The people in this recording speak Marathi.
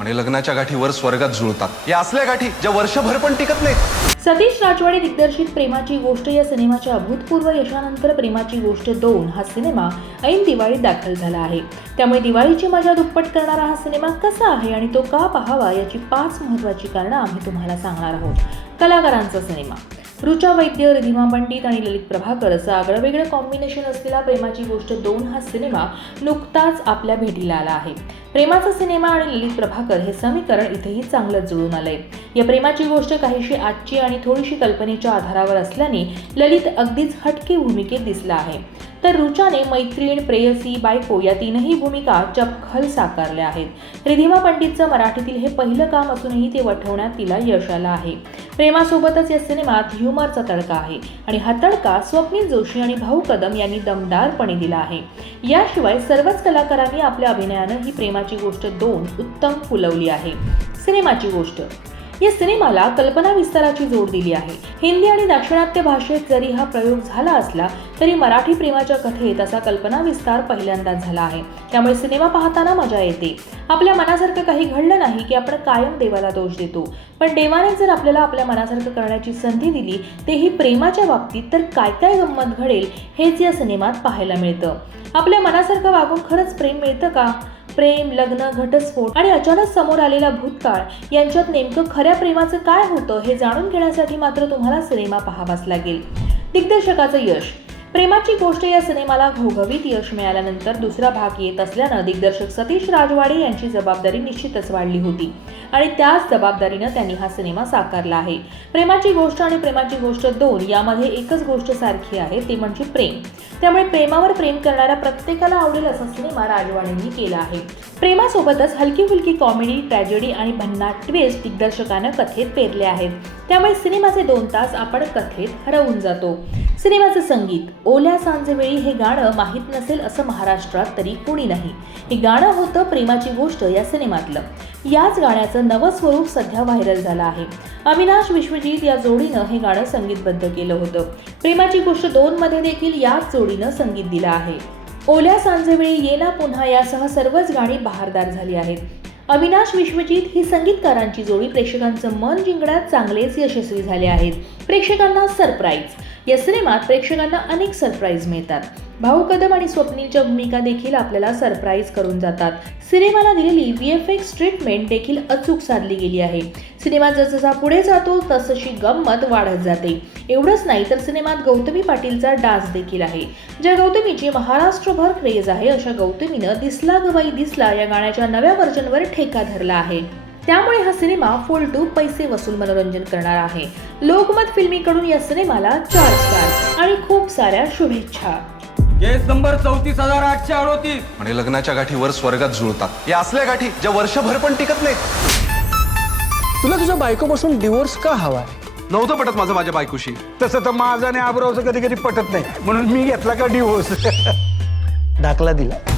आणि लग्नाच्या गाठीवर स्वर्गात जुळतात. या असल्या गाठी ज्या वर्षभर पण टिकत नाहीत. सतीश राजवाडे दिग्दर्शित प्रेमाची गोष्ट या सिनेमाच्या अभूतपूर्व यशानंतर प्रेमाची गोष्ट दोन हा सिनेमा ऐन दिवाळीत दाखल झाला आहे. त्यामुळे दिवाळीची मजा दुप्पट करणारा हा सिनेमा कसा आहे आणि तो का पाहावा याची पाच महत्त्वाची कारणं आम्ही तुम्हाला सांगणार आहोत. कलाकारांचा सिनेमा. रुचा वैद्य रिधिमा पंडित आणि ललित प्रभाकर असं आगळंवेगळं कॉम्बिनेशन असलेला प्रेमाची गोष्ट दोन हा सिनेमा नुकताच आपल्या भेटीला आला आहे. प्रेमाचा सिनेमा आणि ललित प्रभाकर हे समीकरण इथेही चांगलंच जुळून आलंय. या प्रेमाची गोष्ट काहीशी आजची आणि थोडीशी कल्पनेच्या आधारावर असल्याने ललित अगदीच हटके भूमिकेत दिसला आहे. तर रुचाने मैत्रीण प्रेयसी बायको या तीनही भूमिका चपखल साकारल्या आहेत. रिधिमा पंडितचं मराठीतील हे पहिलं काम असूनही ते वठवण्यात तिला यश आलं आहे. प्रेमासोबतच या सिनेमात ह्युमरचा तडका आहे आणि हा तडका स्वप्नील जोशी आणि भाऊ कदम यांनी दमदारपणे दिला आहे. याशिवाय सर्वच कलाकारांनी आपल्या अभिनयानं ही प्रेमाची गोष्ट दोन उत्तम फुलवली आहे. सिनेमाची गोष्ट. या सिनेमाला कल्पना विस्ताराची जोड दिली आहे. हिंदी आणि दाक्षिणात्य भाषेत जरी हा प्रयोग झाला असला तरी मराठी प्रेमाच्या कथेत असा कल्पना विस्तार पहिल्यांदाच झाला आहे. त्यामुळे सिनेमा पाहताना मजा येते. आपल्या मनासारखं काही घडलं नाही की आपण कायम देवाला दोष देतो. पण देवाने जर आपल्याला आपल्या मनासारखं करण्याची संधी दिली तेही प्रेमाच्या बाबतीत तर काय काय गंमत घडेल हेच या सिनेमात पाहायला मिळतं. आपल्या मनासारखं वागून खरंच प्रेम मिळतं का? प्रेम लग्न घटस्फोट आणि अचानक समोर आलेला भूतकाळ यांच्यात नेमकं खऱ्या प्रेमाचं काय होतं हे जाणून घेण्यासाठी मात्र तुम्हाला सिनेमा पाहावाच लागेल. दिग्दर्शकाचं यश प्रेमाची गोष्ट या सिनेमाला घवघवीत यश मिळाल्यानंतर दुसरा भाग येत असल्यानं दिग्दर्शक सतीश राजवाडे यांची जबाबदारी निश्चितच वाढली होती. आणि त्याच जबाबदारीनं त्यांनी हा सिनेमा साकारला आहे. प्रेमाची गोष्ट आणि प्रेमाची गोष्ट दोन यामध्ये एकच गोष्ट सारखी आहे ते म्हणजे प्रेम. त्यामुळे प्रेमावर प्रेम करणाऱ्या प्रत्येकाला आवडेल असा सिनेमा राजवाडेंनी केला आहे. प्रेमासोबतच हलकी फुलकी कॉमेडी ट्रॅजेडी आणि भन्नाट ट्विस्ट दिग्दर्शकानं कथेत पेरले आहेत. त्यामुळे सिनेमाचे दोन तास आपण कथेत हरवून जातो. सिनेमाचं संगीत. ओल्या सांजेवेळी हे गाणं माहीत नसेल असं महाराष्ट्रात तरी कोणी नाही. हे गाणं होतं प्रेमाची गोष्ट या सिनेमातलं. याच गाण्याचं नवं स्वरूप सध्या व्हायरल झालं आहे. अविनाश विश्वजीत या जोडीनं हे गाणं संगीतबद्ध केलं होतं. प्रेमाची गोष्ट दोनमध्ये देखील याच जोडीनं संगीत दिलं आहे. ओल्या सांजेवेळी येना पुन्हा यासह सर्वच गाणी बहारदार झाली आहेत. अविनाश विश्वजीत ही संगीतकारांची जोडी प्रेक्षकांचं मन जिंकण्यात चांगलेच यशस्वी झाले आहेत. प्रेक्षकांना सरप्राईज! या सिनेमात प्रेक्षकांना अनेक सरप्राईज मिळतात. भाऊ कदम आणि स्वप्नीलच्या भूमिका देखील आपल्याला सरप्राईज करून जातात. सिनेमाला दिलेली व्ही एफ एक्स ट्रीटमेंट देखील अचूक साधली गेली आहे. सिनेमा जसजसा पुढे जातो तसशी गंमत वाढत जाते. एवढंच नाही तर सिनेमात गौतमी पाटीलचा डान्स देखील आहे. ज्या गौतमीची महाराष्ट्रभर क्रेज आहे अशा गौतमीनं दिसला गवाई दिसला या गाण्याच्या नव्या व्हर्जनवर ठेका धरला आहे. त्यामुळे हा सिनेमा फुल टू पैसे वसूल मनोरंजन करणार आहे. लोकमत फिल्मीकडून या सिनेमाला चार स्टार आणि खूप साऱ्या शुभेच्छा. केस नंबर चौतीस हजार आठशे अडोतीस. आणि लग्नाच्या गाठीवर स्वर्गात जुळतात. या असल्या गाठी ज्या वर्षभर पण टिकत नाहीत. तुला तुझ्या बायकोपासून डिवोर्स का हवाय नव्हतं पटत माझं माझ्या बायकोशी. तसं तर माझं आणि आबरावचं कधी कधी पटत नाही. म्हणून मी घेतला का डिवोर्स दाखला दिला.